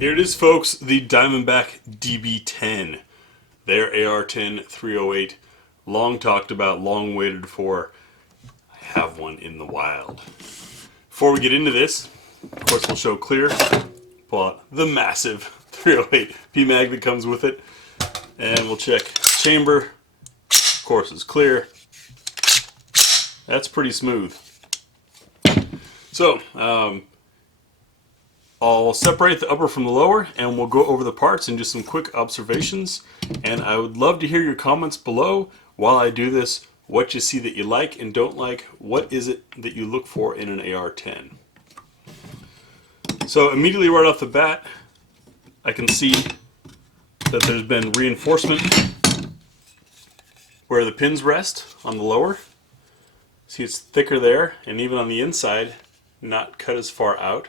Here it is, folks, the Diamondback DB10. Their AR-10 308. Long talked about, long waited for. I have one in the wild. Before we get into this, of course we'll show clear. Pull out the massive 308 PMag that comes with it. And we'll check chamber. Of course it's clear. That's pretty smooth. So, I'll separate the upper from the lower and we'll go over the parts and just some quick observations. And I would love to hear your comments below while I do this. What you see that you like and don't like. What is it that you look for in an AR-10? So immediately right off the bat, I can see that there's been reinforcement where the pins rest on the lower. See, it's thicker there, and even on the inside, not cut as far out,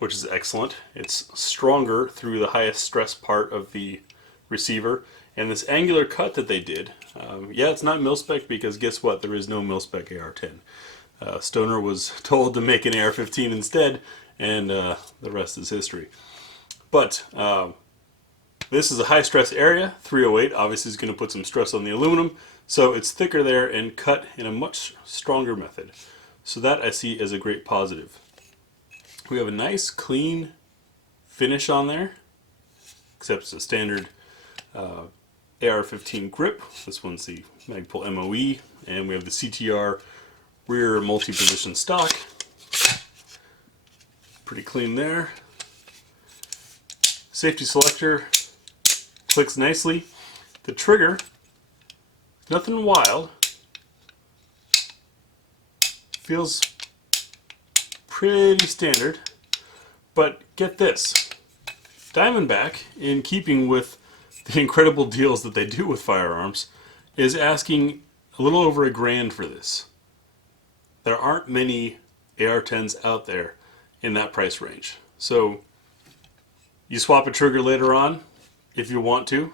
which is excellent. It's stronger through the highest stress part of the receiver. And this angular cut that they did, yeah, it's not mil-spec because guess what? There is no mil-spec AR-10. Stoner was told to make an AR-15 instead, and the rest is history. But this is a high stress area. 308 obviously is going to put some stress on the aluminum, so it's thicker there and cut in a much stronger method. So that I see as a great positive. We have a nice clean finish on there, except it's a standard AR-15 grip. This one's the Magpul MOE, and we have the CTR rear multi-position stock. Pretty clean there. Safety selector clicks nicely. The trigger, nothing wild. Feels pretty standard, but get this. Diamondback, in keeping with the incredible deals that they do with firearms, is asking a little over $1,000 for this. There aren't many AR-10s out there in that price range. So you swap a trigger later on if you want to,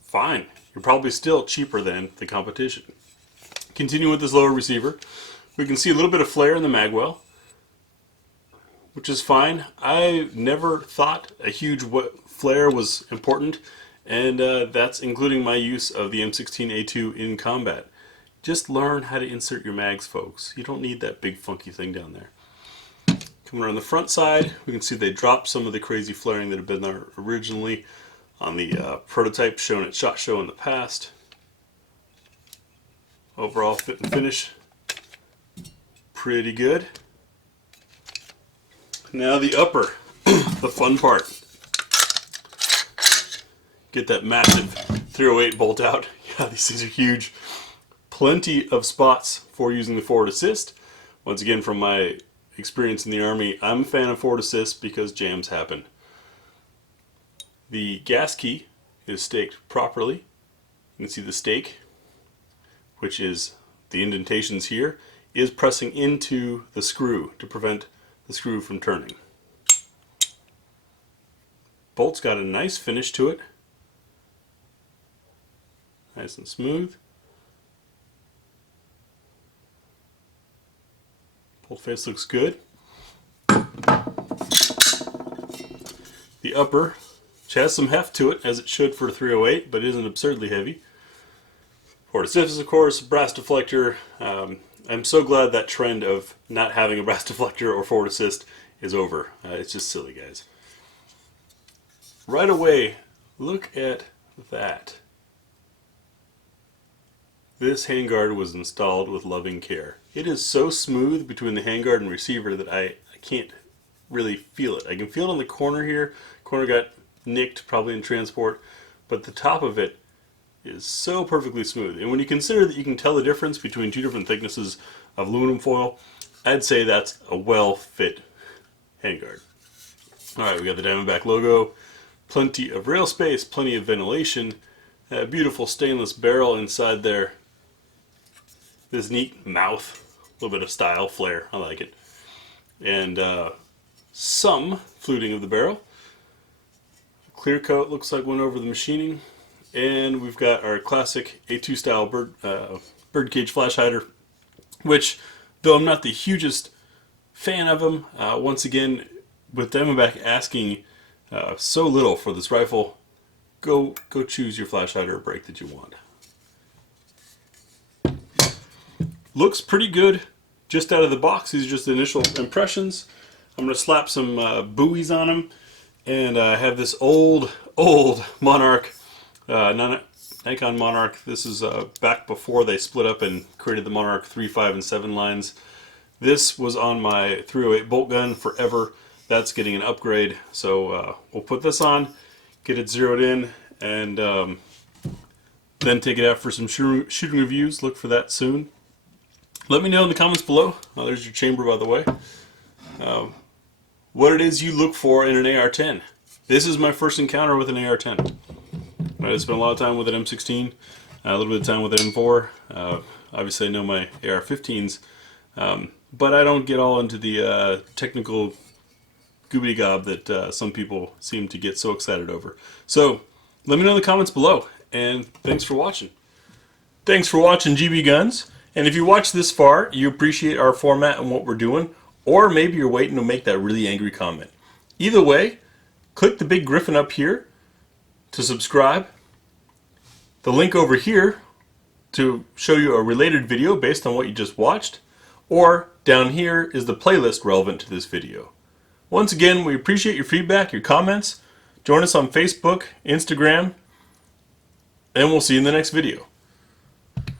fine. You're probably still cheaper than the competition. Continue with this lower receiver. We can see a little bit of flare in the magwell, which is fine. I never thought a huge flare was important, and that's including my use of the M16A2 in combat. Just learn how to insert your mags, folks. You don't need that big funky thing down there. Coming around the front side, we can see they dropped some of the crazy flaring that had been there originally on the prototype shown at SHOT Show in the past. Overall fit and finish, pretty good. Now the upper, the fun part. Get that massive 308 bolt out. Yeah, these things are huge. Plenty of spots for using the forward assist. Once again, from my experience in the Army, I'm a fan of forward assist because jams happen. The gas key is staked properly. You can see the stake, which is the indentations here, is pressing into the screw to prevent the screw from turning. Bolt's got a nice finish to it. Nice and smooth. Bolt face looks good. The upper, which has some heft to it, as it should for a 308, but isn't absurdly heavy. Forward assist, of course, brass deflector. I'm so glad that trend of not having a brass deflector or forward assist is over. It's just silly, guys. Right away, look at that. This handguard was installed with loving care. It is so smooth between the handguard and receiver that I can't really feel it. I can feel it on the corner here. Corner got nicked, probably in transport, but the top of it is so perfectly smooth. And when you consider that you can tell the difference between two different thicknesses of aluminum foil, I'd say that's a well-fit handguard. Alright, we got the Diamondback logo, plenty of rail space, plenty of ventilation, a beautiful stainless barrel inside there. This neat mouth, a little bit of style, flair, I like it. And some fluting of the barrel. Clear coat looks like went over the machining. And we've got our classic A2 style birdcage flash hider, which, though I'm not the hugest fan of them, once again, with Diamondback asking So little for this rifle. Go choose your flashlight or a brake that you want. Looks pretty good just out of the box. These are just the initial impressions. I'm going to slap some buoys on them, and I have this old Monarch, Nikon Monarch. This is back before they split up and created the Monarch 3, 5, and 7 lines. This was on my 308 bolt gun forever. That's getting an upgrade, so we'll put this on, get it zeroed in, and then take it out for some shooting reviews. Look for that soon. Let me know in the comments below. Oh, there's your chamber, by the way. What it is you look for in an AR-10. This is my first encounter with an AR-10. I spent a lot of time with an M16, a little bit of time with an M4. Obviously, I know my AR-15s, but I don't get all into the technical goobity gob that some people seem to get so excited over. So let me know in the comments below, and thanks for watching. Thanks for watching GB Guns, and if you watched this far, you appreciate our format and what we're doing, or maybe you're waiting to make that really angry comment. Either way, click the big griffin up here to subscribe, the link over here to show you a related video based on what you just watched, or down here is the playlist relevant to this video. Once again, we appreciate your feedback, your comments. Join us on Facebook, Instagram, and we'll see you in the next video.